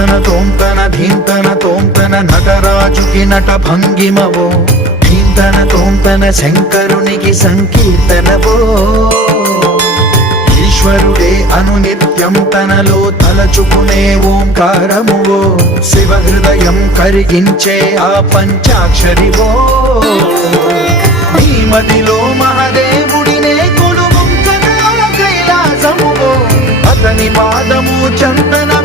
తన తోంతన ధీంతన తోంతన నటరాజుకి నట భంగిమవో. ధీంతన తోంతన శంకరునికి సంకీర్తనవో. ఈశ్వరుడే అనునిత్యం తనలో తలచుకునే ఓంకారమువో. శివ హృదయం కరిగించే ఆ పంచాక్షరివో. నీ మదిలో మహదేవుడినే కొలువుంచగా కైలాసమువో. అతని పాదము చందన